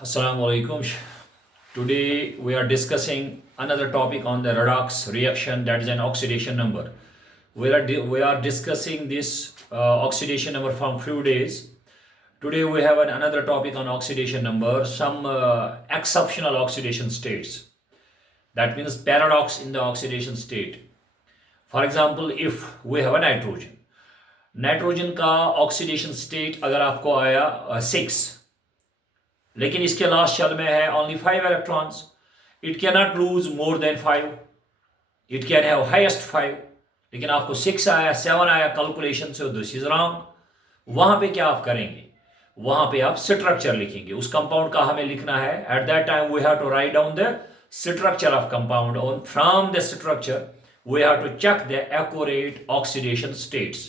Assalamu alaikum. Today we are discussing another topic on the redox reaction, that is an oxidation number. We are discussing this oxidation number from few days. Today we have another topic on oxidation number, some exceptional oxidation states. That means paradox in the oxidation state. For example, if we have a nitrogen का oxidation state अगर आपको आया 6, लेकिन इसके last shell में है only 5 electrons, it can not lose more than 5, it can have highest 5, लेकिन आपको 6 आया 7 आया कैलकुलेशन से, दिस इज रॉन्ग। वहां पे क्या आप करेंगे, वहां पे आप स्ट्रक्चर लिखेंगे उस कंपाउंड का, हमें लिखना है at that time we have to write down the structure of compound, और from the structure we have to check the accurate oxidation states.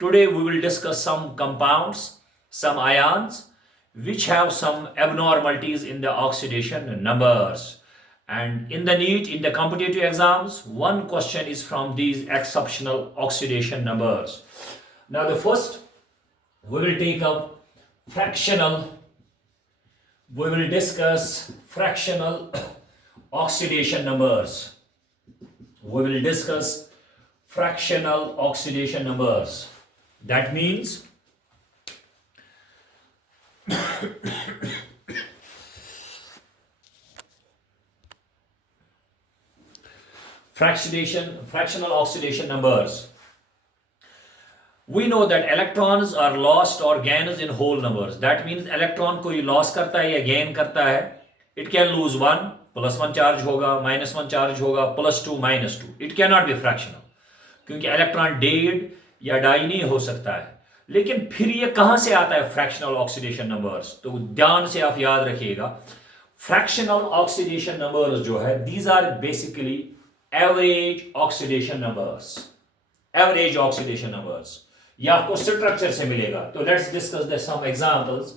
Today we will discuss some compounds, some ions which have some abnormalities in the oxidation numbers. And in the NEET, in the competitive exams, one question is from these exceptional oxidation numbers. Now the first, we will take up fractional, we will discuss fractional oxidation numbers. We will discuss fractional oxidation numbers. That means fractional oxidation numbers. We know that electrons are lost or gains in whole numbers. That means electron कोई loss करता है या gain करता है, it can lose 1, +1 charge होगा, -1 charge होगा, +2 -2, it can not be fractional, क्योंकि electron dead या डाई नहीं हो सकता है। लेकिन फिर ये कहां से आता है फ्रैक्शनल ऑक्सीडेशन नंबर्स, तो ध्यान से आप याद रखिएगा, फ्रैक्शनल ऑक्सीडेशन नंबर्स जो है, these are basically average oxidation numbers, average oxidation numbers. ये आपको स्ट्रक्चर से मिलेगा। तो let's discuss the some examples.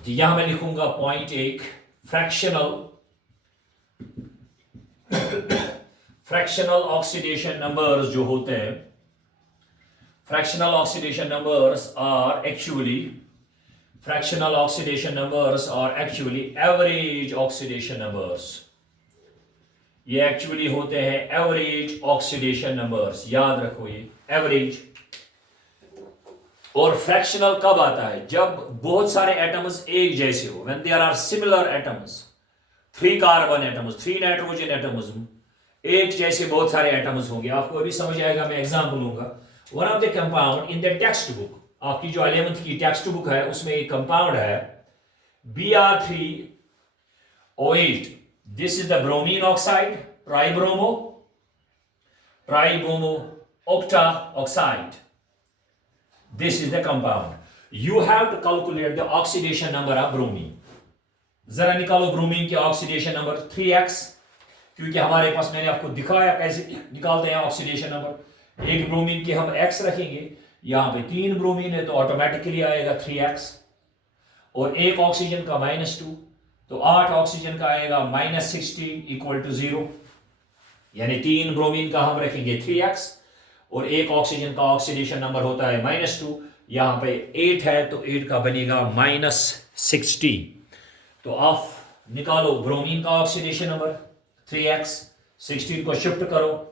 यहां मैं लिखूंगा पॉइंट 1, फ्रैक्शनल ऑक्सीडेशन नंबर्स जो होते हैं, fractional oxidation numbers are actually average oxidation numbers. ये एक्चुअली होते हैं एवरेज ऑक्सीडेशन नंबर्स, याद रखो ये एवरेज। और फ्रैक्शनल कब आता है, जब बहुत सारे एटम्स एक जैसे हो, when there are similar atoms, 3 carbon atoms, 3 nitrogen atoms, एक जैसे बहुत सारे एटम्स होंगे। आपको अभी समझ आएगा, मैं एग्जांपल लूंगा। One of the compound in the text book, आपकी जो 11th की टेक्स्ट बुक है उसमें एक कंपाउंड है Br3O8। This is the bromine oxide, tribromo octa oxide. This is the compound. You have to calculate the oxidation number of bromine. जरा निकालो bromine के ऑक्सीडेशन नंबर 3x, क्योंकि हमारे पास, मैंने आपको दिखाया कैसे निकालते हैं ऑक्सीडेशन नंबर। एक ब्रोमीन के हम x रखेंगे, यहाँ पे 3 ब्रोमीन है तो ऑटोमेटिकली आएगा 3x, और एक ऑक्सीजन का -2, तो 8 ऑक्सीजन का आएगा -16 = 0, यानी 3 ब्रोमीन का हम रखेंगे 3x, और एक ऑक्सीजन का ऑक्सीडेशन नंबर होता है -2, यहाँ पे 8 है तो 8 का बनेगा -16। तो आप निकालो ब्रोमीन का ऑक्सीडेशन नंबर 3x, 16 को शिफ्ट करो,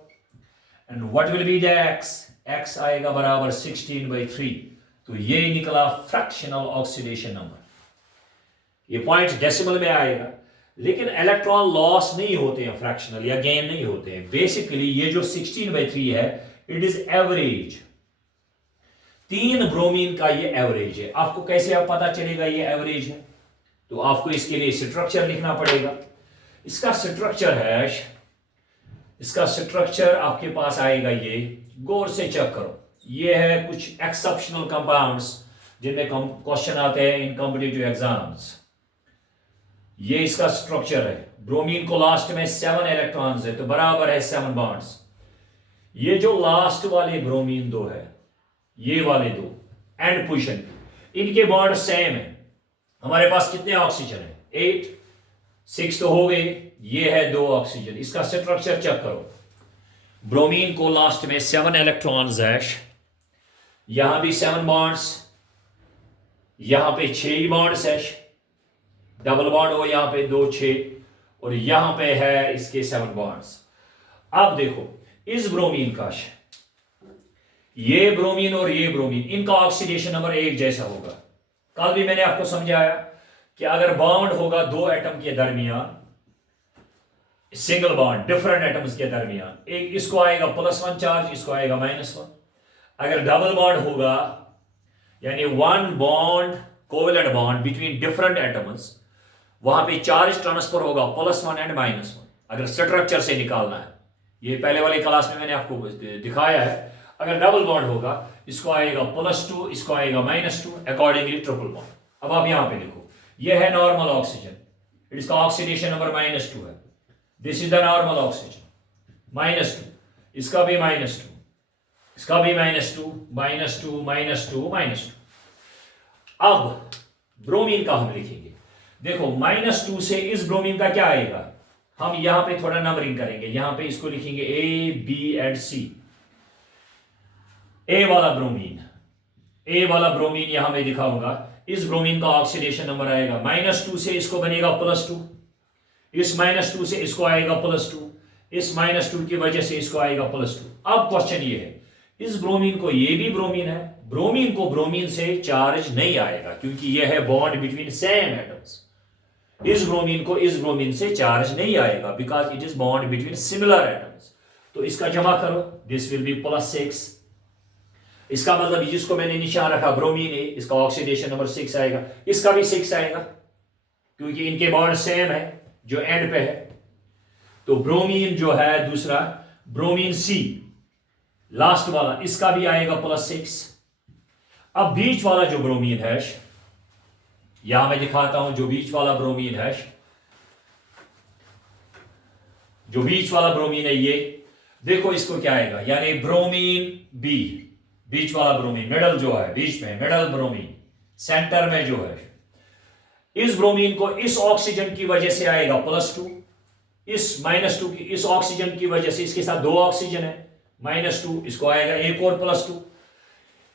and what will be the x आएगा बराबर 16/3। तो ये निकला फ्रैक्शनल ऑक्सीडेशन नंबर। ये पॉइंट डेसिमल में आएगा, लेकिन इलेक्ट्रॉन लॉस नहीं होते हैं फ्रैक्शनल, या गेन नहीं होते हैं। बेसिकली ये जो 16/3 है, इट इज एवरेज। 3 ब्रोमीन का ये एवरेज है। आपको कैसे आप पता चलेगा ये एवरेज है, तो आपको इसके लिए स्ट्रक्चर लिखना पड़ेगा। इसका स्ट्रक्चर आपके पास आएगा, ये गौर से चेक करो। ये है कुछ एक्सेप्शनल कंपाउंड्स जिनमें क्वेश्चन आते हैं इन कॉम्पिटिटिव एग्जाम्स। ये इसका स्ट्रक्चर है। ब्रोमीन को लास्ट में 7 इलेक्ट्रॉन्स है, तो बराबर है 7 बॉन्ड्स। ये जो लास्ट वाले ब्रोमीन 2 है, ये वाले 2 एंड पोजीशन, इनके बॉन्ड सेम है। हमारे पास कितने ऑक्सीजन है, 8, 6 तो हो गए, ये है 2 ऑक्सीजन। इसका स्ट्रक्चर चेक करो। ब्रोमीन को लास्ट में 7 इलेक्ट्रॉन्स है, यहां भी 7 बॉन्ड्स, यहां पे 6 बॉन्ड्स है, डबल बॉन्ड हो यहाँ पे 2 6 और यहाँ पे है इसके 7 बॉन्ड्स। अब देखो इस ब्रोमीन का ये ब्रोमीन और ये ब्रोमीन इनका ऑक्सीडेशन नंबर एक जैसा होगा। कल भी मैंने आपको समझाया कि अगर बॉन्ड होगा दो एटम के दरमियान, सिंगल बॉन्ड डिफरेंट एटम्स के दरमियान, एक इसको आएगा +1 चार्ज, इसको आएगा -1। अगर डबल बॉन्ड होगा यानी one bond covalent bond between different atoms, वहां पे चार्ज ट्रांसफर होगा +1 एंड -1। अगर स्ट्रक्चर से निकालना है, ये पहले वाली क्लास में मैंने आपको दिखाया है। अगर डबल बॉन्ड होगा इसको आएगा +2, इसको आएगा -2, अकॉर्डिंगली ट्रिपल बॉन्ड। अब आप यहां पे देखो, ये है नॉर्मल ऑक्सीजन, इसका ऑक्सीडेशन नंबर -2 है। This is the normal oxygen, -2, इसका भी -2, इसका भी -2, -2, -2, -2। अब ब्रोमीन का हम लिखेंगे, देखो -2 से इस ब्रोमीन का क्या आएगा, हम यहां पे थोड़ा नंबरिंग करेंगे, यहां पे इसको लिखेंगे A, B एंड C। ए वाला ब्रोमीन यहां मैं दिखाऊंगा, इस ब्रोमीन का ऑक्सीडेशन नंबर आएगा -2 से इसको बनेगा +2, इस -2 से इसको आएगा +2, इस -2 की वजह से इसको आएगा +2। अब क्वेश्चन ये है, इस ब्रोमीन को, ये भी ब्रोमीन है, ब्रोमीन को ब्रोमीन से चार्ज नहीं आएगा क्योंकि यह है बॉन्ड बिटवीन सेम एटम्स। इस ब्रोमीन को इस ब्रोमीन से चार्ज नहीं आएगा because it is bond between similar atoms. तो इसका जमा करो, दिस विल बी +6। इसका मतलब जिसको मैंने निशान रखा ब्रोमीन है, इसका ऑक्सीडेशन नंबर 6 आएगा, इसका भी 6 आएगा क्योंकि इनके बॉन्ड सेम है जो एंड पे है। तो ब्रोमीन जो है दूसरा, ब्रोमीन C लास्ट वाला, इसका भी आएगा +6। अब बीच वाला जो ब्रोमीन है, यहां मैं दिखाता हूं, जो बीच वाला ब्रोमीन है, जो बीच वाला ब्रोमीन है ये देखो, इसको क्या आएगा, यानी ब्रोमीन B, बीच वाला ब्रोमीन, मिडल जो है, बीच में मिडल ब्रोमीन, सेंटर में जो है, इस ब्रोमीन को इस ऑक्सीजन की वजह से आएगा +2, इस -2 की, इस ऑक्सीजन की वजह से, इसके साथ 2 ऑक्सीजन है, -2, इसको आएगा एक और +2।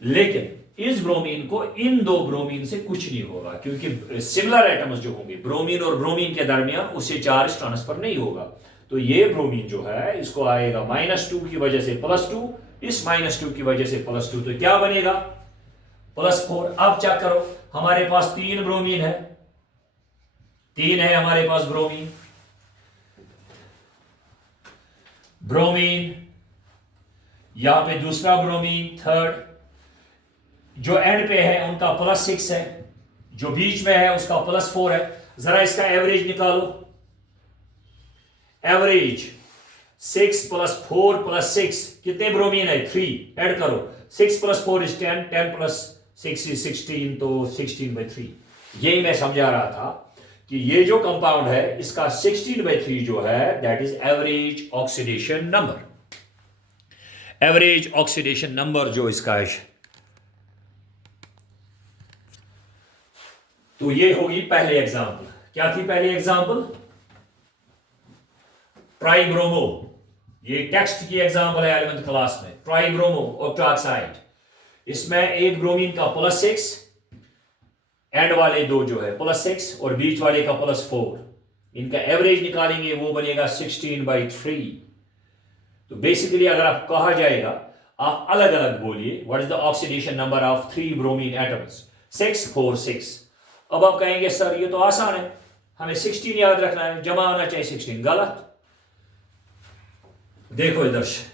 लेकिन इस ब्रोमीन को इन दो ब्रोमीन से कुछ नहीं होगा क्योंकि सिमिलर एटम्स जो होंगे ब्रोमीन और ब्रोमीन के दरमियान, उससे चार्ज ट्रांसफर नहीं होगा। तो ये ब्रोमीन जो है इसको आएगा -2 की वजह से +2, इस -2 की वजह से +2, तो क्या बनेगा +4। अब चेक करो, हमारे पास 3 ब्रोमीन है, 3 है हमारे पास ब्रोमीन, यहां पे दूसरा ब्रोमीन थर्ड, जो एंड पे है उनका +6 है, जो बीच में है उसका +4 है। जरा इसका एवरेज निकालो, एवरेज 6 + 4 + 6 कितने ब्रोमीन है, 3, ऐड करो, 6 + 4 is 10, 10 + 6 is 16, तो 16/3। यही मैं समझा रहा था कि ये जो कंपाउंड है इसका 16/3 जो है that is average oxidation number. Average oxidation number जो इसका है, तो ये होगी पहले एग्जांपल। क्या थी पहले एग्जांपल, ट्राइब्रोमो, ये टेक्स्ट की एग्जांपल है 11th क्लास में, ट्राइब्रोमो ऑक्टाऑक्साइड। इसमें एक ब्रोमीन का +6, एंड वाले दो जो है +6 और बीच वाले का +4, इनका एवरेज निकालेंगे वो बनेगा 16/3। तो बेसिकली अगर आप कहा जाएगा, आप अलग अलग बोलिए what is the oxidation number of 3 bromine atoms, 6 4 6। अब आप कहेंगे सर ये तो आसान है, हमें 16 याद रखना है, जमा आना चाहिए 16, गलत। देखो इधर से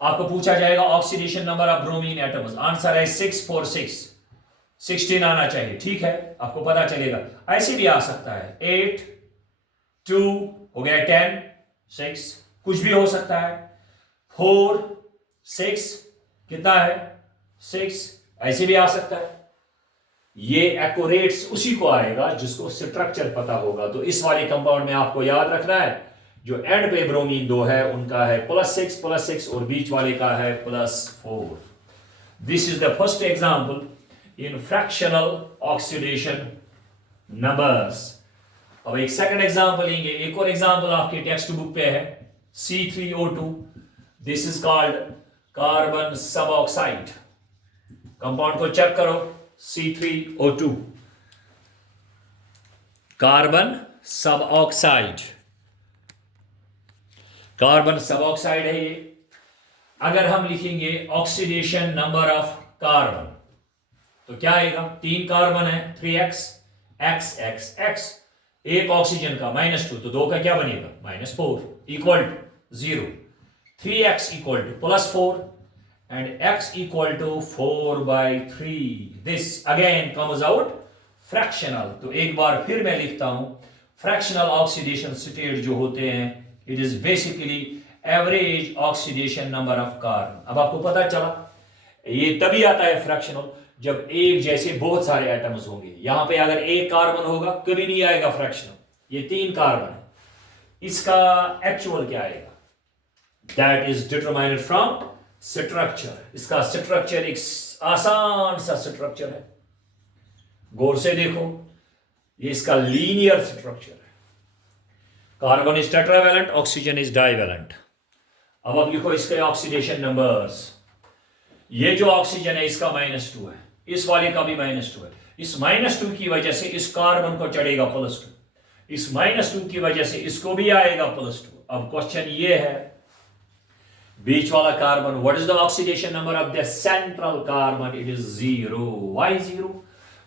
आपको पूछा जाएगा oxidation number of bromine atoms, answer है 6 4 6, 16 आना चाहिए, ठीक है, आपको पता चलेगा। ऐसे भी आ सकता है 8 2 हो गया, 10 6, कुछ भी हो सकता है, 4 6 कितना है 6, ऐसे भी आ सकता है। ये एक्यूरेट्स उसी को आएगा जिसको स्ट्रक्चर पता होगा। तो इस वाले कंपाउंड में आपको याद रखना है, जो एंड पे ब्रोमीन 2 है उनका है +6 और बीच वाले का है +4। This is the first example in fractional oxidation numbers. अब एक सेकंड एग्जांपल लेंगे, एक और एग्जांपल आपके टेक्स्ट बुक पे है C3O2। This is called carbon sub oxide. Compound को चेक करो, C3O2। Carbon sub oxide, carbon sub oxide है ये। अगर हम लिखेंगे ऑक्सीडेशन नंबर ऑफ कार्बन तो क्या आएगा, 3 कार्बन है, 3x x x x, एक ऑक्सीजन का -2 तो 2 का क्या बनेगा -4 equal to 0, 3x equal to +4 and x equal to 4/3. This again comes out fractional. तो एक बार फिर मैं लिखता हूं, फ्रैक्शनल ऑक्सीडेशन स्टेट जो होते हैं, it is basically average oxidation number of carbon. अब आपको पता चला ये तभी आता है फ्रैक्शनल जब एक जैसे बहुत सारे एटम्स होंगे। यहां पे अगर एक कार्बन होगा कभी नहीं आएगा फ्रैक्शनल, ये 3 कार्बन है, इसका एक्चुअल क्या आएगा, that is determined from structure. इसका स्ट्रक्चर एक आसान सा स्ट्रक्चर है, गौर से देखो, ये इसका लीनियर स्ट्रक्चर है। Carbon is tetravalent, oxygen is divalent. अब आप लिखो इसके ऑक्सीडेशन नंबर्स। ये जो ऑक्सीजन है इसका -2 है, इस वाले का भी -2 है। इस -2 की वजह से इस कार्बन को चढ़ेगा +2, इस -2 की वजह से इसको भी आएगा +2। अब क्वेश्चन ये है, बीच वाला carbon, what is the oxidation number of the central carbon, it is 0। Why 0?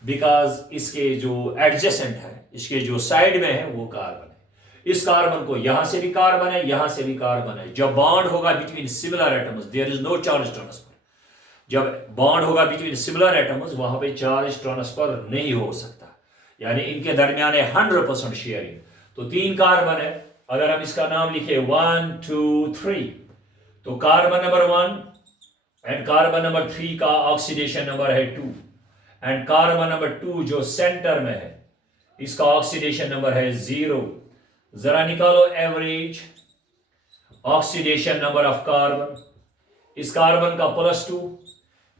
Because इसके जो एडजेसेंट है, इसके जो साइड में है वो कार्बन है। इस कार्बन को यहां से भी कार्बन है, यहां से भी कार्बन है। जब बॉन्ड होगा between similar atoms, there is no charge transfer. जब बॉन्ड होगा बिटवीन सिमिलर एटम्स, वहां पे चार्ज ट्रांसफर नहीं हो सकता, यानी इनके दरमियान है 100% शेयरिंग। तो 3 कार्बन है, अगर हम इसका नाम लिखे 1 2 3, तो carbon number 1 and carbon number 3 का ऑक्सीडेशन नंबर है 2 एंड कार्बन नंबर 2 जो सेंटर में है इसका ऑक्सीडेशन नंबर है 0। जरा निकालो average oxidation number of carbon. इस कार्बन का +2,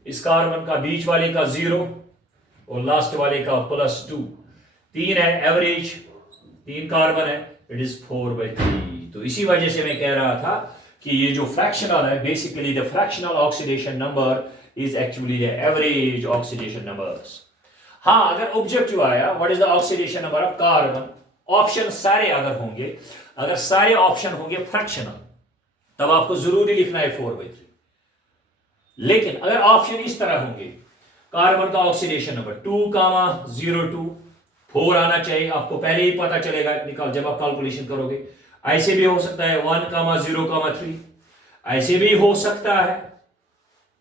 इस कार्बन का बीच वाले का 0 और लास्ट वाले का +2। 3 है एवरेज, 3 कार्बन है, इट इज 4/3। तो इसी वजह से मैं कह रहा था कि ये जो फ्रैक्शनल है, basically the fractional oxidation number is actually the average oxidation numbers. हाँ, अगर ऑब्जेक्टिव आया what is the oxidation number of carbon, option सारे अगर होंगे, अगर सारे ऑप्शन होंगे फ्रैक्शनल, तब आपको जरूरी लिखना है 4/3। लेकिन अगर ऑप्शन इस तरह होंगे, कार्बन का ऑक्सीडेशन नंबर 2,02 4 आना चाहिए, आपको पहले ही पता चलेगा निकाल जब आप कैलकुलेशन करोगे। ऐसे भी हो सकता है 1,0,3, ऐसे भी हो सकता है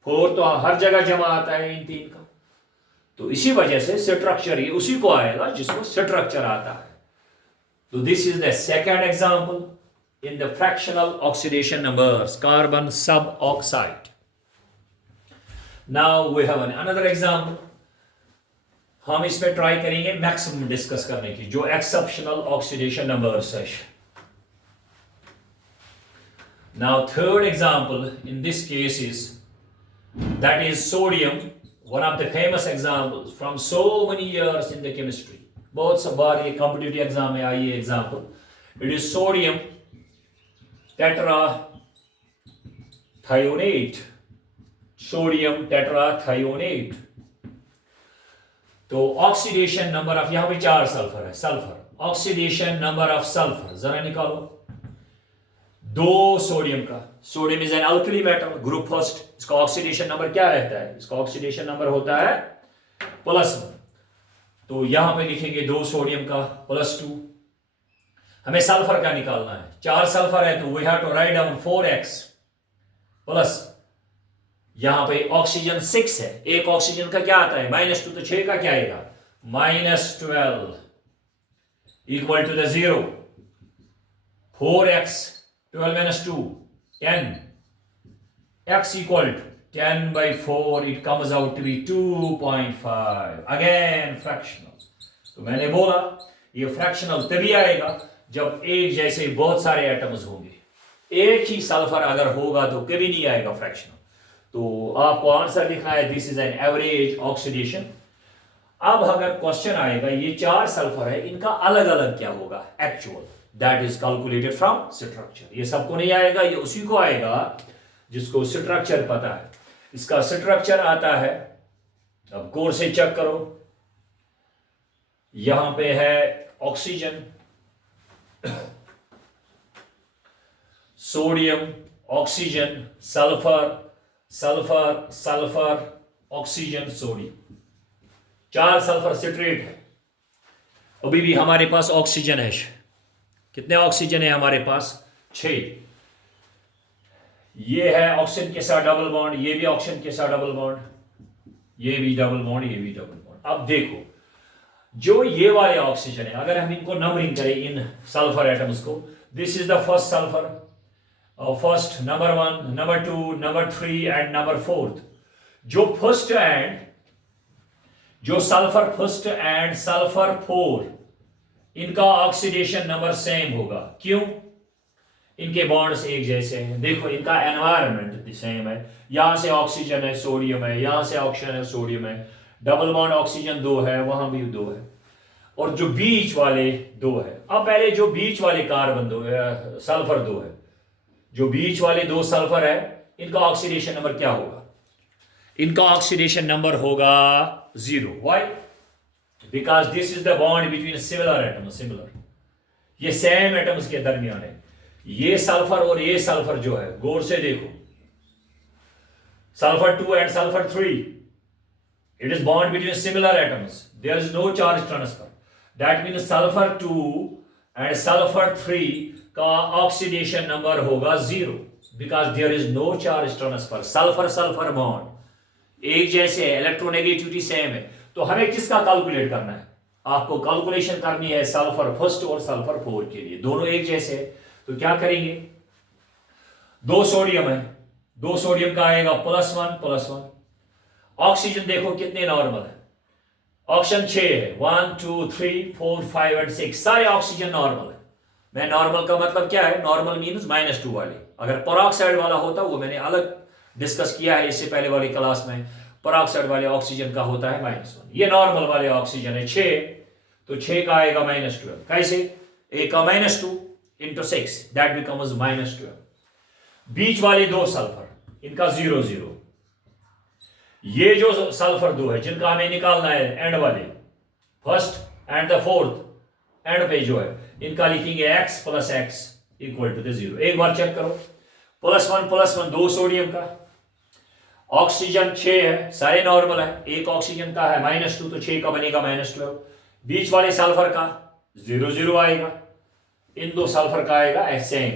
4 तो हर जगह जमा आता है इन 3 का। तो इसी वजह से स्ट्रक्चर ये उसी को आएगा जिसको स्ट्रक्चर आता है। तो this is the second example in the fractional oxidation numbers, carbon sub oxide. Now we have another example. हम इसमें ट्राई करेंगे मैक्सिमम डिस्कस करने की, जो एक्सेप्शनल ऑक्सीडेशन नंबर्स है। Now third example in this case is that is sodium, one of the famous examples from so many years in the chemistry. बहुत सब बार ये कॉम्पिटिटिव एग्जाम में आई है example. It is sodium tetrathionate, sodium tetrathionate. तो oxidation number of, यहां पे 4 sulphur है, sulphur oxidation number of sulphur जरा निकालो। 2 सोडियम का, sodium is an alkali metal, group first, इसका ऑक्सीडेशन नंबर क्या रहता है, इसका ऑक्सीडेशन नंबर होता है +1। तो यहां पे लिखेंगे 2 सोडियम का +2। हमें सल्फर का निकालना है, 4 सल्फर है तो we have to write down 4x plus, यहां पे ऑक्सीजन 6 है, एक ऑक्सीजन का क्या आता है -2, तो 6 का क्या आएगा -12 equal to the 0। 4x 12 - 2 10, x equal to 10/4, it comes out to be 2.5, again fractional। तो मैंने बोला ये फ्रैक्शनल तभी आएगा जब एक जैसे बहुत सारे एटम्स होंगे। एक ही सल्फर अगर होगा तो कभी नहीं आएगा फ्रैक्शनल। तो आपको आंसर लिखना है this is an average oxidation. अब अगर क्वेश्चन आएगा ये 4 सल्फर है, इनका अलग अलग क्या होगा actual, that is calculated from structure. ये सबको नहीं आएगा, ये उसी को आएगा जिसको स्ट्रक्चर पता है। इसका स्ट्रक्चर आता है, अब गौर से चेक करो, यहां पे है oxygen, sodium, oxygen, sulphur, sulphur, sulphur, oxygen, sodium, 4 sulphur citrate है। अभी भी हमारे पास ऑक्सीजन है, कितने ऑक्सीजन है हमारे पास? 6। ये है ऑक्सीजन के साथ डबल बॉन्ड, ये भी ऑक्सीजन के साथ डबल बॉन्ड, ये भी डबल बॉन्ड, ये भी डबल बॉन्ड। अब देखो जो ये वाले ऑक्सीजन है, अगर हम इनको नंबरिंग करें इन सल्फर एटम्स को, this is the first sulphur, first, number 1, number 2, number 3 and number 4। जो फर्स्ट एंड जो सल्फर फर्स्ट एंड सल्फर 4, इनका ऑक्सीडेशन नंबर सेम होगा। क्यों? इनके बॉन्ड्स एक जैसे हैं। देखो इनका एनवायरनमेंट सेम है, यहां से ऑक्सीजन है, सोडियम है, यहां से ऑक्सीजन है, सोडियम है, डबल बॉन्ड ऑक्सीजन 2 है, वहां भी 2 है, और जो बीच वाले 2 है। अब पहले जो बीच वाले कार्बन 2 सल्फर 2 है, जो बीच वाले 2 सल्फर है, इनका ऑक्सीडेशन नंबर क्या होगा? इनका ऑक्सीडेशन नंबर होगा 0। Why? Because this is the bond between similar atoms. Similar, ये सेम एटम्स के दरमियान है। ये सल्फर और ये सल्फर जो है, गौर से देखो, sulphur 2 and sulphur 3, it is bond between similar atoms, there is no charge transfer, that means sulfur 2 and sulfur 3 का ऑक्सीडेशन नंबर होगा 0 because there is no charge transfer। Sulphur sulphur bond एक जैसे है, electronegativity same है। तो हमें किसका calculate करना है? आपको कैलकुलेशन करनी है सल्फर फर्स्ट और सल्फर 4 के लिए, दोनों एक जैसे है। तो क्या करेंगे? 2 सोडियम है, 2 सोडियम का आएगा +1 +1। ऑक्सीजन देखो कितने नॉर्मल है, ऑक्सीजन 6 है, 1 2 3 4 5 एंड 6, सारे ऑक्सीजन नॉर्मल है। मैं नॉर्मल का मतलब क्या है? नॉर्मल मीन्स -2 वाले। अगर पेरोक्साइड वाला होता, वो मैंने अलग डिस्कस किया है इससे पहले वाली क्लास में, पेरोक्साइड वाले ऑक्सीजन का होता है -1। ये नॉर्मल वाले ऑक्सीजन है 6, तो 6 का आएगा -12। कैसे? एक का -2 इंटू 6, दैट बिकम्स -12। बीच वाले 2 सल्फर, इनका 0 0। ये जो सल्फर 2 है, जिनका हमें निकालना है एंड वाले, first and the fourth and पे जो है, इनका लिखेंगे x + x इक्वल टू 0। एक बार चेक करो, +1 +1 2 सोडियम का, ऑक्सीजन 6 है, सारे नॉर्मल है, एक ऑक्सीजन का है -2, तो 6 का बनेगा -12। बीच वाले सल्फर का 0 0 आएगा, इन 2 सल्फर का आएगा same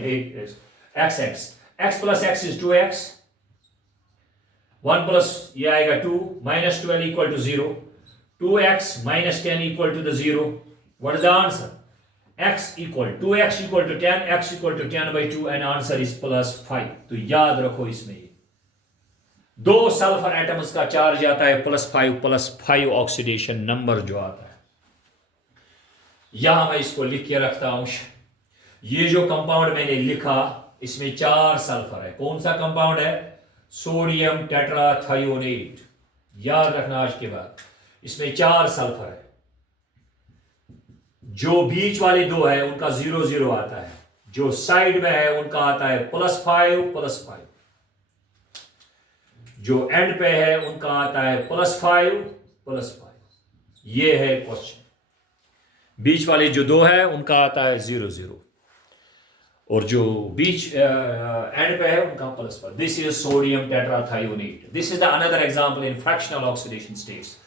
x + x is 2x, 1 plus ये आएगा 2, -12 equal to 0, 2x - 10 equal to 0। What is the answer? x equal 2x equal to 10, x equal to 10/2 and answer is +5। तो याद रखो इसमें 2 सल्फर एटम्स का चार्ज आता है +5 ऑक्सीडेशन नंबर जो आता है। यहां मैं इसको लिख के रखता हूं। ये जो कंपाउंड मैंने लिखा, इसमें 4 सल्फर है। कौन सा कंपाउंड है? Sodium tetrathionate. याद रखना आज के बाद, इसमें 4 सल्फर है। जो बीच वाले 2 है उनका 0 0 आता है, जो साइड में है उनका आता है +5 जो एंड पे है उनका आता है +5 ये है क्वेश्चन। बीच वाले जो 2 है उनका आता है 0 0, और जो बीच एंड पे है उनका +5। This is sodium tetrathionate. This is the another example in fractional oxidation states.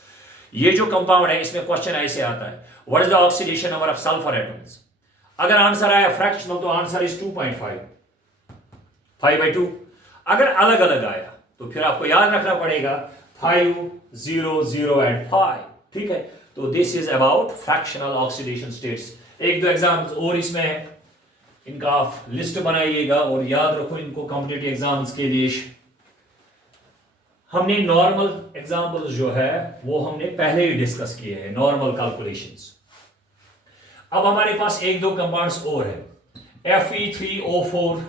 ये जो कंपाउंड है, इसमें क्वेश्चन ऐसे आता है, what is the oxidation number of sulphur atoms? अगर आंसर आया फ्रैक्शनल तो आंसर इज 2.5, 5/2। अगर अलग अलग आया तो फिर आपको याद रखना पड़ेगा 5 0 0 एंड 5। ठीक है, तो this is about fractional oxidation states. 1-2 exams और इसमें है, इनका आप लिस्ट बनाइएगा और याद रखो इनको कॉम्पिटिटिव एग्जाम्स के लिए। हमने नॉर्मल एग्जाम्पल्स जो है वो हमने पहले ही डिस्कस किए हैं, नॉर्मल कैलकुलेशंस। अब हमारे पास 1-2 कंपाउंड्स और है। Fe3O4,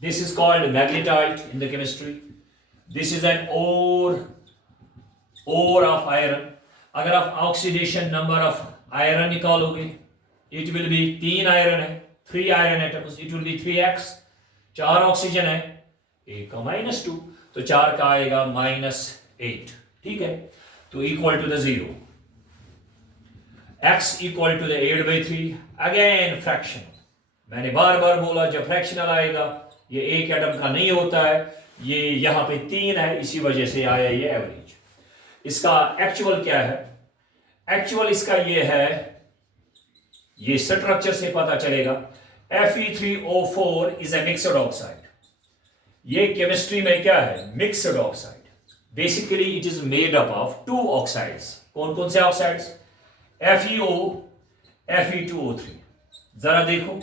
this is called magnetite in the chemistry. This is an ore of iron. अगर आप ऑक्सीडेशन नंबर ऑफ आयरन निकालोगे, इट विल बी 3 आयरन है, 3 iron atoms, it will be 3x। 4 oxygen है, एक का -2, तो 4 का आएगा -8। ठीक है, तो equal to 0। x equal to the 8/3, again fraction. मैंने बार बार बोला जब फ्रैक्शनल आएगा ये एक एटम का नहीं होता है, ये यहां पे 3 है, इसी वजह से आया ये एवरेज। इसका एक्चुअल क्या है? एक्चुअल इसका ये है, ये स्ट्रक्चर से पता चलेगा। Fe3O4 is a mixed oxide. ये केमिस्ट्री में क्या है? Mixed oxide. Basically it is made up of 2 oxides. कौन कौन से ऑक्साइड्स? FeO, Fe2O3। जरा देखो,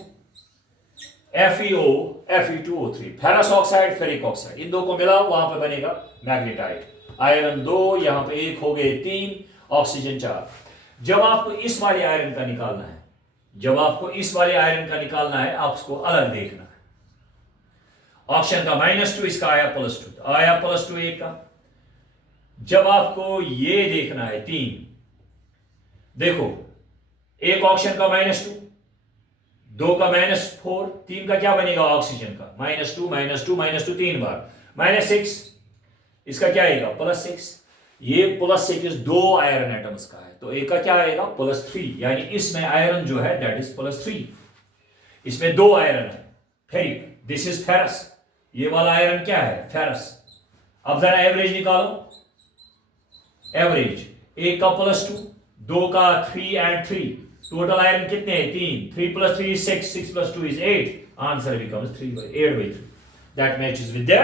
FeO, Fe2O3, ferrous oxide, ferric oxide, इन दो को मिलाओ, वहां पे बनेगा मैग्नेटाइट। आयरन 2, यहां पे 1 हो गए 3, ऑक्सीजन 4। जब आपको इस वाले आयरन का निकालना है, जब आपको इस वाले आयरन का निकालना है, आपको अलग देखना है। ऑक्सीजन का -2, इसका आया +2, आया +2 एक का। जब आपको ये देखना है 3, देखो एक ऑक्सीजन का -2, 2 का -4, 3 का क्या बनेगा? ऑक्सीजन का -2 -2 -2 3 बार, -6, इसका क्या आएगा? +6। ये +6 2 आयरन एटम्स का है, तो एक का क्या आएगा? +3, यानी इसमें आयरन जो है दैट इज +3। इसमें 2 आयरन है, फेरिक, दिस इज फेरस। ये वाला आयरन क्या है? फेरस। अब जरा एवरेज निकालो, एवरेज, एक का +2, 2 का 3 and 3, टोटल आयरन कितने हैं? 3, 3 + 3 is 6, 6 + 2 is 8, answer becomes 8/3। that matches with the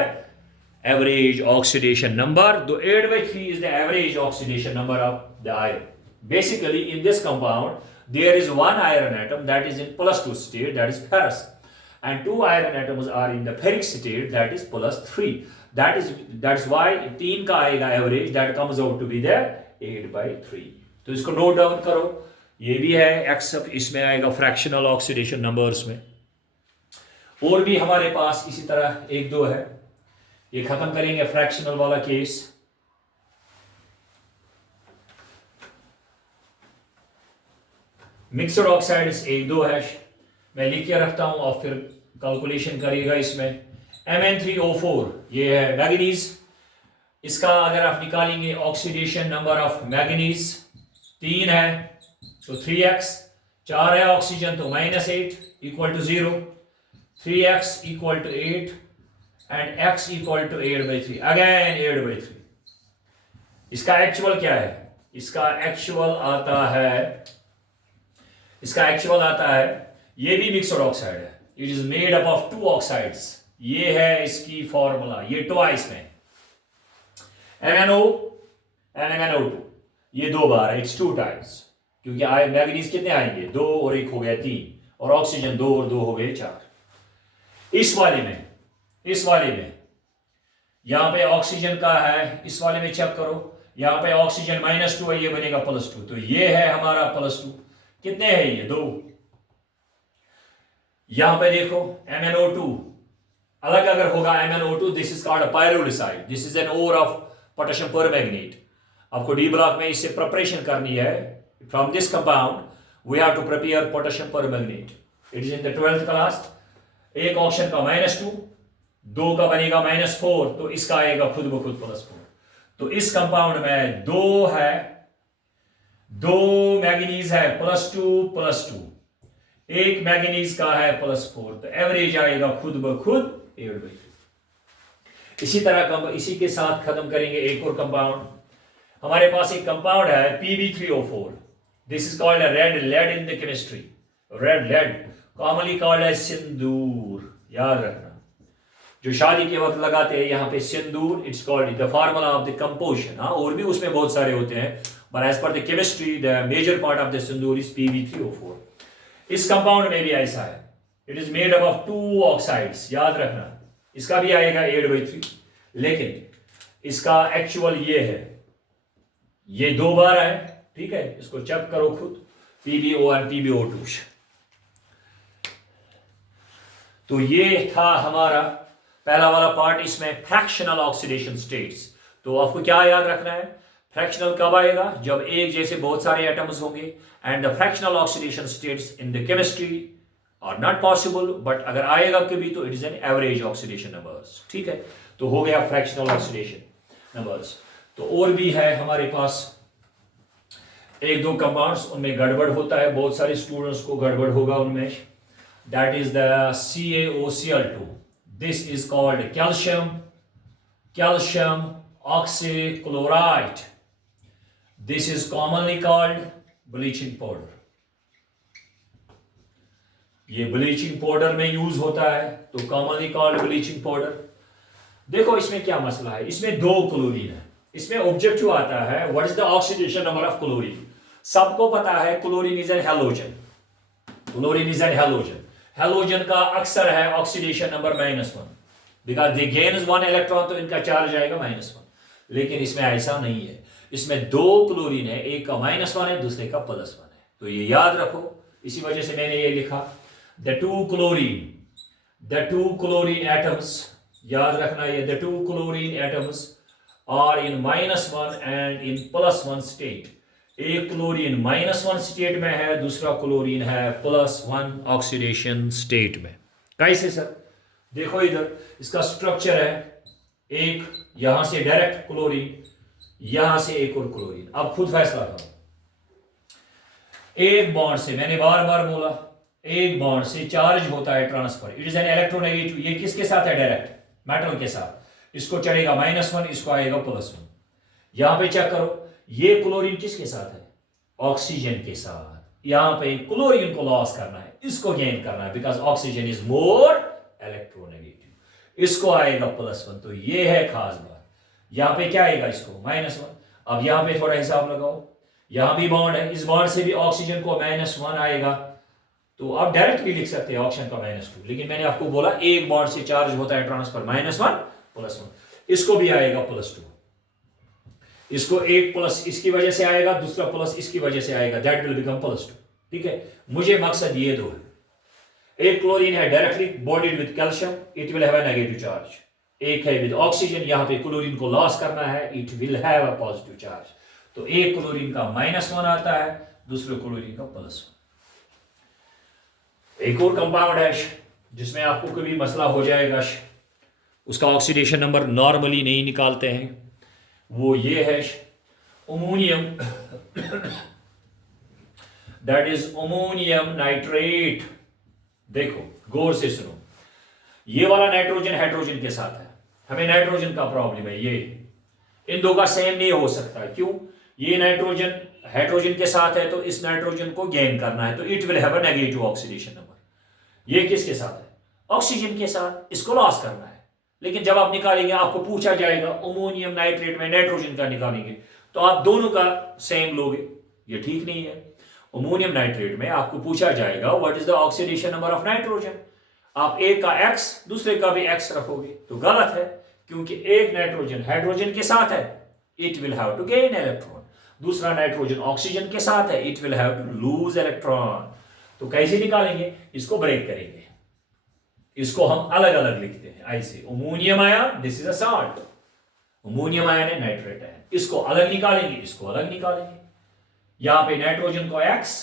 average oxidation number. The 8/3 is the average oxidation number of the iron. Basically in this compound there is one iron atom that is in +2 state, that is ferrous, and 2 iron atoms are in the ferric state, that is +3. That's why 3 का आएगा average, that comes out to be the 8/3। तो इसको note down करो, ये भी है x, इसमें आएगा फ्रैक्शनल ऑक्सीडेशन नंबर्स में। और भी हमारे पास इसी तरह 1-2 है, ये खत्म करेंगे फ्रैक्शनल वाला केस। मिक्सड ऑक्साइड्स 1-2 है, मैं लिख के रखता हूं और फिर कैलकुलेशन करिएगा। इसमें Mn3O4 ये है मैग्नीज। इसका अगर आप निकालेंगे ऑक्सीडेशन नंबर ऑफ मैग्नीज 3 है तो 3x, 4 है ऑक्सीजन तो -8 equal to 0, 3x equal to 8 and x equal to 8/3, again 8/3। इसका एक्चुअल क्या है? इसका एक्चुअल आता है, ये भी मिक्सड ऑक्साइड है, it is made up of 2 oxides. ये है इसकी फॉर्मूला, ये ट्वाइस में MnO and MnO2, ये 2 बार है, इट्स 2 टाइम्स, क्योंकि मैग्नीज कितने आएंगे? 2 और 1 हो गया 3, और ऑक्सीजन 2 और 2 हो गए 4। इस वाले में यहां पे ऑक्सीजन का है, इस वाले में चेक करो, यहां पे ऑक्सीजन -2 है, ये बनेगा +2, तो ये है हमारा +2। कितने हैं ये? 2। यहां पे देखो MnO2 अलग अगर होगा, MnO2, this is called pyrolusite, this is an ore of potassium permanganate. आपको डी ब्लॉक में इससे प्रिपरेशन करनी है। From this compound we have to prepare potassium permanganate, it is in the 12th class. एक oxygen का -2, 2 का बनेगा -4, तो इसका आएगा खुद ब खुद +4। तो इस कंपाउंड में 2 है, 2 मैग्नीज है +2, एक मैग्नीज का है +4, तो एवरेज आएगा खुद ब खुद 8/3। इसी के साथ खत्म करेंगे एक और कंपाउंड। हमारे पास एक कंपाउंड है Pb3O4, this is called red lead in the chemistry. Red lead commonly called है सिंदूर, याद रखना, जो शादी के वक्त लगाते हैं यहाँ पे sindoor, it's called the formula of the composition. हाँ, और भी उसमें बहुत सारे होते हैं, but as per the chemistry the major part of the sindoor is Pb3O4। इस कंपाउंड में भी ऐसा है, it is made up of 2 oxides, याद रखना, इसका भी आएगा 8/3, लेकिन इसका एक्चुअल ये है, ये 2 बार है, ठीक है, इसको चेक करो खुद, PbO और PbO2। तो ये था हमारा पहला वाला पार्ट, इसमें फ्रैक्शनल ऑक्सीडेशन स्टेट्स। तो आपको क्या याद रखना है? फ्रैक्शनल कब आएगा? जब एक जैसे बहुत सारे एटम्स होंगे, and the fractional oxidation states in the chemistry are not possible, but अगर आएगा कभी तो it is an average oxidation numbers, ठीक है। तो हो गया फ्रैक्शनल ऑक्सीडेशन नंबर्स। तो और भी है हमारे पास, एक दो कंपाउंड्स उनमें गड़बड़ होता है, बहुत सारे स्टूडेंट्स को गड़बड़ होगा उनमें. That is the CaOCl2. This is called calcium oxychloride. This is commonly called bleaching powder. ये ब्लीचिंग पाउडर में यूज होता है, तो कॉमनली कॉल्ड ब्लीचिंग पाउडर. देखो इसमें क्या मसला है, इसमें दो क्लोरीन है. इसमें ऑब्जेक्टिव आता है what is the oxidation number of chlorine. सबको पता है chlorine is an halogen. Chlorine is an halogen. Halogen का अक्सर है oxidation number -1 because they gain 1 electron, तो इनका चार्ज आएगा -1. लेकिन इसमें ऐसा नहीं है. इसमें दो क्लोरीन है, एक का -1 है, दूसरे का +1 है. तो ये याद रखो, इसी वजह से मैंने ये लिखा द टू क्लोरीन एटम्स. याद रखना ये the two chlorine atoms are in -1 and in +1 state. एक क्लोरीन -1 स्टेट में है, दूसरा क्लोरीन है +1 ऑक्सीडेशन स्टेट में. कैसे सर? देखो इधर इसका स्ट्रक्चर है, एक यहां से डायरेक्ट क्लोरीन, यहां से एक और क्लोरीन. अब खुद फैसला करो. एक बॉन्ड से, मैंने बार बार बोला, एक बॉन्ड से चार्ज होता है transfer. It is N electronegative. ये किसके साथ है? डायरेक्ट मेटल के साथ. इसको चढ़ेगा -1, इसको आएगा +1. यहां पे चेक करो, ये क्लोरीन किसके साथ है? ऑक्सीजन के साथ. यहां पे क्लोरीन को लॉस करना है, इसको गेन करना है, because oxygen is more electronegative. इसको आएगा +1. तो ये है खास बात. यहां पे क्या आएगा? इसको -1. अब यहां पे थोड़ा हिसाब लगाओ, यहां भी बॉन्ड है, इस बॉन्ड से भी ऑक्सीजन को -1 आएगा. तो आप डायरेक्ट भी लिख सकते हैं ऑक्सीजन का -2, लेकिन मैंने आपको बोला एक बॉन्ड से चार्ज होता है ट्रांसफर -1 +1. इसको भी आएगा +2. इसको एक प्लस इसकी वजह से आएगा, दूसरा प्लस इसकी वजह से आएगा, दैट विल बिकम +2. ठीक है, मुझे मकसद ये दो है. एक क्लोरीन है directly bonded with calcium, it will have a negative charge. एक है विद ऑक्सीजन, यहां पे क्लोरीन को लॉस करना है, it will have a positive charge. तो एक क्लोरीन का -1 आता है, दूसरे क्लोरीन का +1. एक और कंपाउंड है जिसमें आपको कभी मसला हो जाएगा, उसका ऑक्सीडेशन नंबर नॉर्मली नहीं निकालते हैं, वो ये है ammonium. That is ammonium nitrate. देखो गौर से सुनो, ये वाला नाइट्रोजन हाइड्रोजन के साथ है, हमें नाइट्रोजन का प्रॉब्लम है. ये इन दो का सेम नहीं हो सकता. क्यों? ये नाइट्रोजन हाइड्रोजन के साथ है, तो इस नाइट्रोजन को गेन करना है, तो it will have a negative oxidation number. ये किसके साथ है? ऑक्सीजन के साथ. इसको लॉस करना है. लेकिन जब आप निकालेंगे, आपको पूछा जाएगा अमोनियम नाइट्रेट में नाइट्रोजन का निकालेंगे, तो आप दोनों का सेम लोगे. ये ठीक नहीं है. अमोनियम नाइट्रेट में आपको पूछा जाएगा what is the oxidation number of nitrogen. आप एक का X, दूसरे का भी X रखोगे, तो गलत है. क्योंकि एक नाइट्रोजन हाइड्रोजन के साथ है, it will have to gain electron. दूसरा नाइट्रोजन ऑक्सीजन के साथ है, it will have to lose electron. तो कैसे निकालेंगे? इसको ब्रेक करेंगे. इसको हम अलग अलग लिखते हैं ऐसे. Ammonium ion, this is a salt. Ammonium ion है, नाइट्रेट है. इसको अलग निकालेंगे, इसको अलग निकालेंगे. यहां पे नाइट्रोजन को X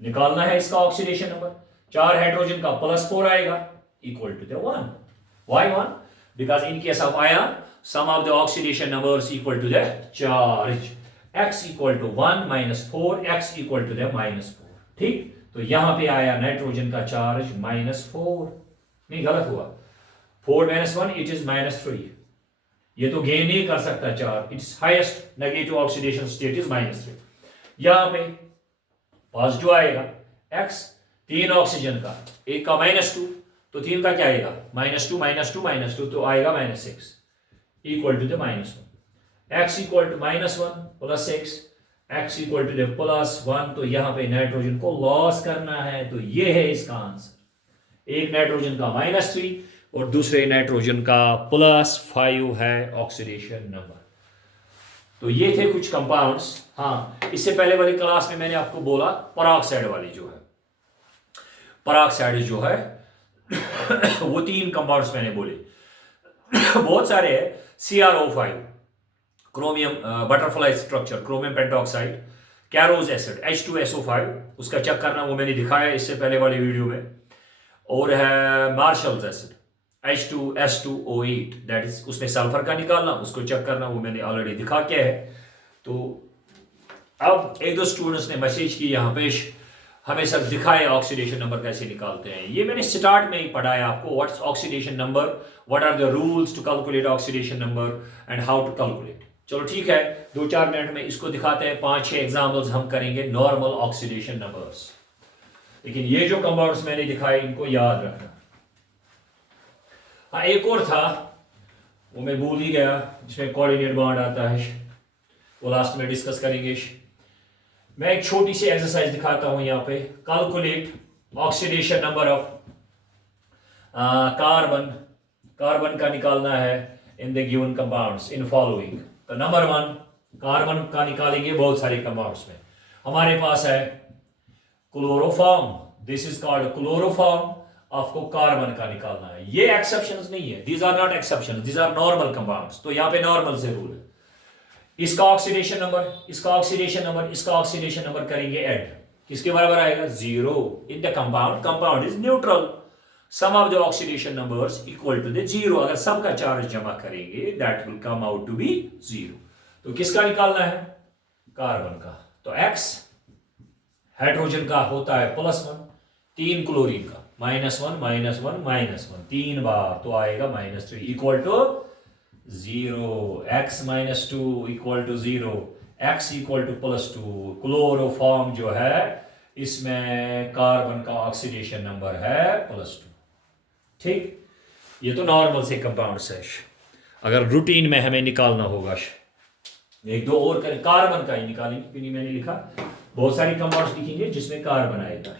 निकालना है, इसका ऑक्सीडेशन नंबर. 4 हाइड्रोजन का +4 आएगा, equal to the 1. Why 1? Because in case of ion, sum of the oxidation numbers equal to the charge. X equal to 1 -4, X equal to the -4. ठीक? तो यहां पे आया नाइट्रोजन का चार्ज -4. नहीं, गलत हुआ. 4 - 1, इट इज -3. ये तो गेन नहीं कर सकता charge. It's highest negative oxidation state is -3. यहां पे पॉजिटिव आएगा X. 3 ऑक्सीजन का, एक का -2, तो 3 का क्या आएगा? -2 -2 -2, तो आएगा -6, equal to the -1. X equal to -1 + 6, X equal to the +1. तो यहां पे नाइट्रोजन को लॉस करना है, तो ये है इसका आंसर. एक नाइट्रोजन का -3 और दूसरे नाइट्रोजन का +5 है ऑक्सीडेशन नंबर. तो ये थे कुछ कंपाउंड्स. हाँ, इससे पहले वाली क्लास में मैंने आपको बोला पराऑक्साइड वाली जो है, पराऑक्साइड जो है वो 3 कंपाउंड्स मैंने बोले. बहुत सारे हैं. CrO5, chromium butterfly structure, chromium pentoxide, कैरोज acid, H2SO5, उसका चेक करना वो मैंने दिखाया इससे पहले वाली वीडियो में. और है marshals acid, H2S2O8, that is उसमें सल्फर का निकालना, उसको चेक करना वो मैंने ऑलरेडी दिखा के है. तो अब एक दो स्टूडेंट्स ने मैसेज की यहाँ पे, हमें सब दिखाए ऑक्सीडेशन नंबर कैसे निकालते हैं। ये मैंने स्टार्ट में ही पढ़ाया आपको, what's oxidation number, what are the rules to calculate oxidation number and how to calculate. चलो ठीक है, 2-4 मिनट में इसको दिखाते हैं। 5-6 एग्जाम्पल्स हम करेंगे नॉर्मल ऑक्सीडेशन नंबर्स। लेकिन ये जो कंपाउंड्स मैंने दिखाए इनको याद रखना। हाँ, एक और था वो मैं भूल ही गया, जिसमें कोऑर्डिनेट बॉन्ड आता है, वो लास्ट में डिस्कस करेंगे। मैं एक छोटी सी एक्सरसाइज दिखाता हूं यहाँ पे। Calculate oxidation number of carbon. Carbon का निकालना है in the given compounds in following. तो नंबर 1 कार्बन का निकालेंगे बहुत सारे कंपाउंड्स में। हमारे पास है chloroform, this is called chloroform. आपको कार्बन का निकालना है। ये एक्सेप्शंस नहीं है, these are not exceptions, these are normal compounds. तो यहाँ पे नॉर्मल से रूल है। इसका ऑक्सीडेशन नंबर, इसका ऑक्सीडेशन नंबर, इसका ऑक्सीडेशन नंबर करेंगे ऐड, किसके बराबर आएगा? 0 in the compound. Compound is neutral, sum of the oxidation numbers equal to the 0। अगर सबका चार्ज जमा करेंगे that will come out to be 0। तो किसका निकालना है? कार्बन का। तो X हाइड्रोजन का होता है +1, 3 क्लोरीन का -1 -1 -1 3 बार, तो आएगा -3 equal to 0। x -2 equal to 0, x equal to +2। Chloroform जो है इसमें कार्बन का ऑक्सीडेशन नंबर है +2। ठीक, ये तो नॉर्मल से कंपाउंड्स है। अगर रूटीन में हमें निकालना होगा, एक दो और करें, कार्बन का ही निकालेंगे क्योंकि मैंने लिखा बहुत सारी कंपाउंड्स लिखेंगे जिसमें कार्बन आएगा।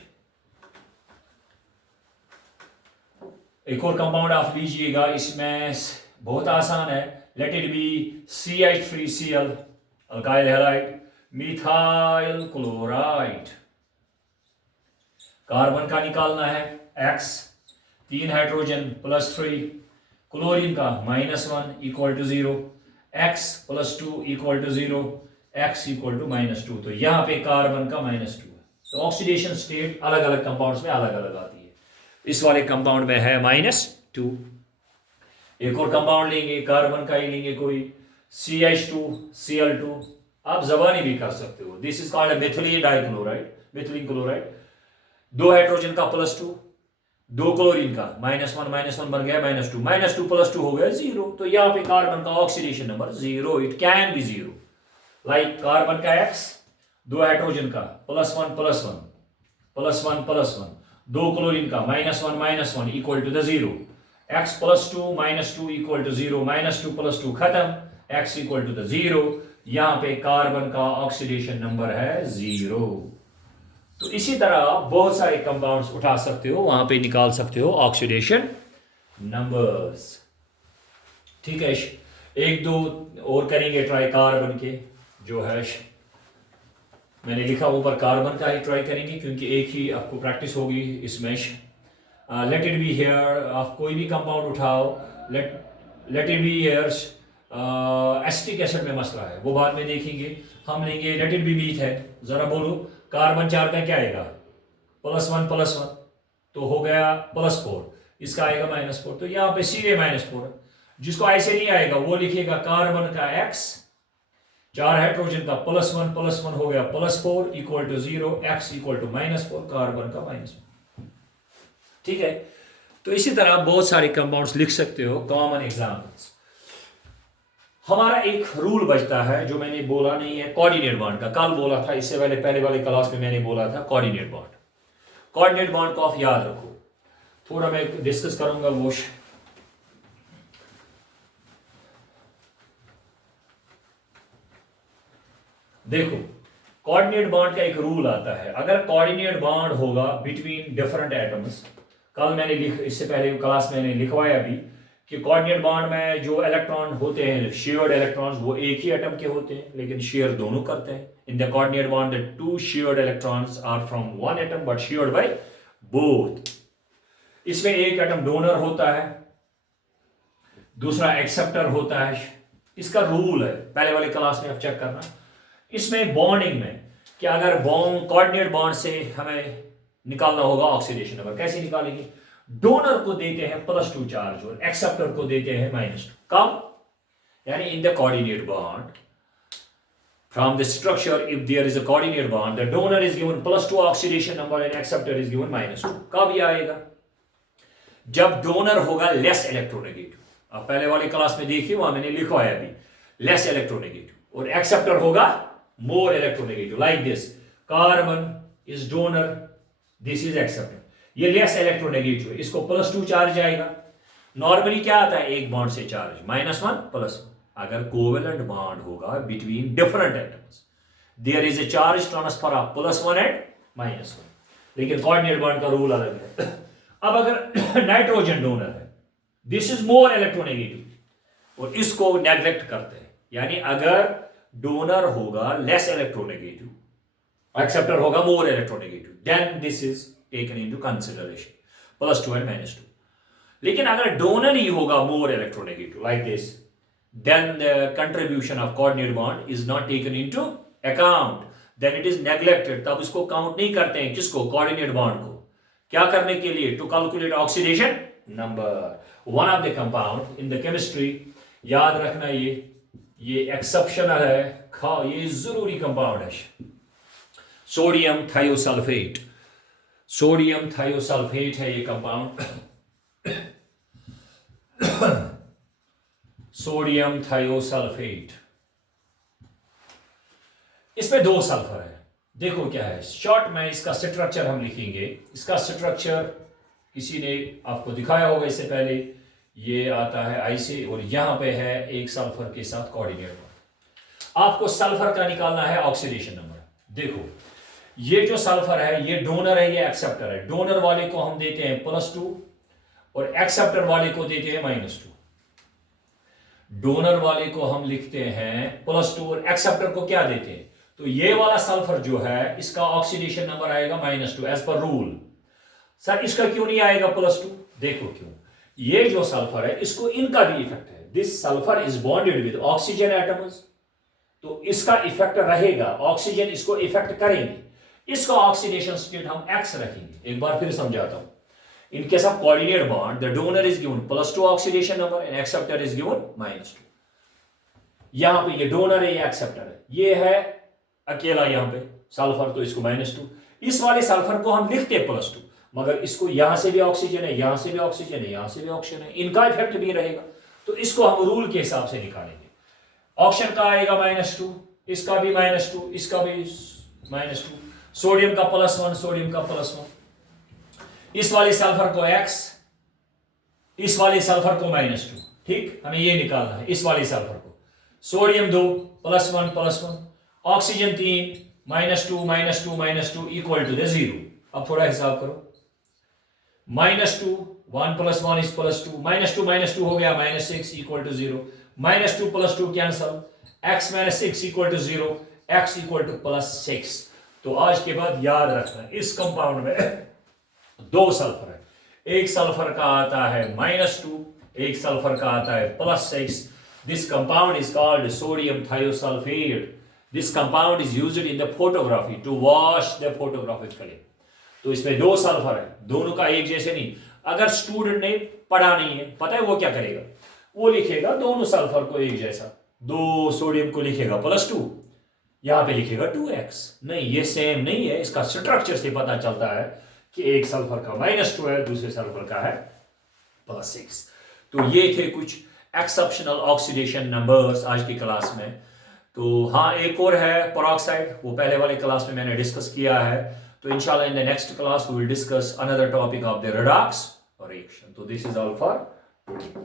एक और कंपाउंड आप लीजिएगा, इसमें बहुत आसान है। Let it be CH3Cl alkyl halide methyl chloride. Carbon का निकालना है X, 3 हाइड्रोजन +3, क्लोरीन का -1 equal to 0, X +2 equal to 0, X equal to -2। तो यहाँ पे कार्बन का -2 है। तो ऑक्सीडेशन स्टेट अलग अलग कंपाउंड्स में अलग अलग आती है। इस वाले कंपाउंड में है -2। एक और कंपाउंड लेंगे, कार्बन का ही लेंगे कोई, CH2Cl2। आप जबानी भी कर सकते हो। This is called methylene dichloride, methylene chloride. 2 hydrogen का +2, 2 क्लोरीन का -1 -1 बन गया -2, -2 +2 हो गया 0। तो यहाँ पे कार्बन का oxidation number 0, it can be 0। Like carbon का X, 2 हाइड्रोजन का +1 +1 +1 +1, 2 क्लोरीन का -1 -1 equal to the 0, x +2 -2 equal to 0, -2 +2 खत्म, x इक्वल टू द 0। यहाँ पे कार्बन का ऑक्सीडेशन नंबर है 0। तो इसी तरह आप बहुत सारे कंपाउंड्स उठा सकते हो, वहां पे निकाल सकते हो ऑक्सीडेशन नंबर्स। ठीक है, एक दो और करेंगे ट्राई कार्बन के, जो है मैंने लिखा ऊपर, कार्बन का ही ट्राई करेंगे क्योंकि एक ही आपको प्रैक्टिस होगी इसमें। लेट इट बी हेयर, आप कोई भी कंपाउंड उठाओ, let it be here. Acetic acid में मसला है, वो बाद में देखेंगे। हम लेंगे लेट इट बी मीथ है। जरा बोलो, कार्बन 4 का क्या आएगा? +1 +1, तो हो गया +4, इसका आएगा -4। तो यहाँ पे सीधे -4। जिसको ऐसे नहीं आएगा वो लिखेगा कार्बन का X, 4 हाइड्रोजन का +1 +1 हो गया +4 equal to 0, X equal to -4, carbon का -1। ठीक है, तो इसी तरह बहुत सारे कंपाउंड्स लिख सकते हो, कॉमन एग्जाम्पल्स। हमारा एक रूल बचता है जो मैंने बोला नहीं है, कोऑर्डिनेट बॉन्ड का। कल बोला था, इससे पहले वाले क्लास में मैंने बोला था कोऑर्डिनेट बॉन्ड। कोऑर्डिनेट बॉन्ड को आप याद रखो, थोड़ा मैं डिस्कस करूंगा वो। देखो, कोऑर्डिनेट बॉन्ड का एक रूल आता है। अगर कोऑर्डिनेट बॉन्ड होगा बिटवीन डिफरेंट एटम्स, कल मैंने इससे पहले क्लास में मैंने लिखवाया भी कि कोऑर्डिनेट बॉन्ड में जो इलेक्ट्रॉन होते हैं, शेयर्ड इलेक्ट्रॉन्स, वो एक ही एटम के होते हैं लेकिन शेयर दोनों करते हैं। In the coordinate bond the 2 shared electrons are from 1 atom but shared by both. इसमें एक एटम डोनर होता है, दूसरा एक्सेप्टर होता है। इसका रूल है, पहले वाले क्लास में आप चेक करना। इसमें बॉन्डिंग में कि अगर कोऑर्डिनेट बॉन्ड से हमें निकालना होगा ऑक्सीडेशन नंबर, कैसे निकालेंगे? डोनर को देते हैं +2 चार्ज और एक्सेप्टर को देते हैं -2। कब? यानी इन the coordinate bond From the structure, if there is a coordinate bond, the donor is given +2 oxidation number and acceptor is given -2. कब ये आएगा? जब डोनर होगा लेस इलेक्ट्रोनेगेटिव. अब पहले वाली क्लास में देखिए, वहां मैंने लिखा है अभी लेस इलेक्ट्रोनेगेटिव, और एक्सेप्टर होगा more electronegative. Like this, carbon is donor, this is acceptor. ये लेस इलेक्ट्रोनेगेटिव है, इसको +2 चार्ज आएगा. नॉर्मली क्या आता है एक बॉन्ड से चार्ज -1 +1. अगर कोवेलेंट बॉन्ड होगा between different atoms, there is a charge transfer of +1 and -1. लेकिन कोऑर्डिनेट बॉन्ड का रूल अलग है. अब अगर नाइट्रोजन डोनर है, दिस इज मोर इलेक्ट्रोनेगेटिव, और इसको नेग्लेक्ट करते हैं. यानी अगर डोनर होगा लेस इलेक्ट्रोनेगेटिव, एक्सेप्टर होगा more electronegative, then this is taken into consideration +2 and -2. लेकिन अगर डोनर ही होगा more electronegative like this, then the contribution of coordinate bond is not taken into account, then it is neglected. तब उसको count नहीं करते हैं. किसको? कोऑर्डिनेट बॉन्ड को. क्या करने के लिए? To calculate oxidation number. One of the compound in the chemistry, याद रखना ये एक्सेप्शनल है, ये जरूरी कंपाउंड है. सोडियम थायोसल्फेट, सोडियम थायोसल्फेट है ये कंपाउंड. सोडियम थायोसल्फेट, इसमें 2 सल्फर है. देखो क्या है, शॉर्ट में इसका स्ट्रक्चर हम लिखेंगे. इसका स्ट्रक्चर किसी ने आपको दिखाया होगा इससे पहले. ये आता है ऐसे, और यहां पे है एक सल्फर के साथ कोऑर्डिनेट. आपको सल्फर का निकालना है ऑक्सीडेशन नंबर. देखो ये जो सल्फर है ये डोनर है, ये एक्सेप्टर है. डोनर वाले को हम देते हैं +2 और एक्सेप्टर वाले को देते हैं -2. डोनर वाले को हम लिखते हैं +2 और एक्सेप्टर को क्या देते हैं? तो ये वाला सल्फर जो है इसका ऑक्सीडेशन नंबर आएगा -2 एज पर रूल. सर इसका क्यों नहीं आएगा +2? देखो क्यों. ये जो सल्फर है इसको इनका भी इफेक्ट है. This sulphur is bonded with oxygen atoms, तो इसका इफेक्ट रहेगा. ऑक्सीजन इसको इफेक्ट करेंगे. इसका ऑक्सीडेशन स्टेट हम X रखेंगे. एक बार फिर समझाता हूं. In case of coordinate bond, the donor is given +2 oxidation number and acceptor is given -2. यहां पे ये डोनर है, ये एक्सेप्टर है. ये है अकेला यहां पे सल्फर, तो इसको -2. इस वाले सल्फर को हम लिखते हैं +2, मगर इसको यहां से भी ऑक्सीजन है, यहां से भी ऑक्सीजन है, यहां से भी ऑक्सीजन है. इनका इफेक्ट भी रहेगा, तो इसको हम रूल के हिसाब से निकालेंगे. ऑक्सीजन का आएगा -2, इसका भी -2, इसका भी -2. सोडियम का +1, सोडियम का +1. इस वाले सल्फर को X, इस वाले सल्फर को -2. ठीक, हमें ये निकालना है. इस वाले सल्फर को सोडियम 2 +1 +1, ऑक्सीजन 3 -2 -2 -2 इक्वल टू 0. अब थोड़ा हिसाब करो. -2 1 + 1 इज +2, -2 हो गया -6 equal to 0. -2 +2 cancel, x -6 equal to 0, x equal to +6. तो आज के बाद याद रखना इस कंपाउंड में 2 सल्फर है. एक सल्फर का आता है -2, एक सल्फर का आता है +6. This compound is called sodium thiosulphate. This compound is used in the photography to wash the photographic film. तो इसमें 2 सल्फर है, दोनों का एक जैसे नहीं. अगर स्टूडेंट ने पढ़ा नहीं है, पता है वो क्या करेगा? वो लिखेगा दोनों सल्फर को एक जैसा. 2 सोडियम को लिखेगा +2, यहां पे लिखेगा 2x. नहीं, ये सेम नहीं है. इसका स्ट्रक्चर से पता चलता है कि एक सल्फर का -2 है, दूसरे सल्फर का है +6. तो ये थे कुछ एक्सेप्शनल ऑक्सीडेशन नंबर्स आज की क्लास में. तो हाँ, एक और है पेरोक्साइड, वो पहले वाली क्लास में मैंने डिस्कस किया है. तो इंशाल्लाह in the next class we will discuss another topic of the redox reaction. तो this is all for today.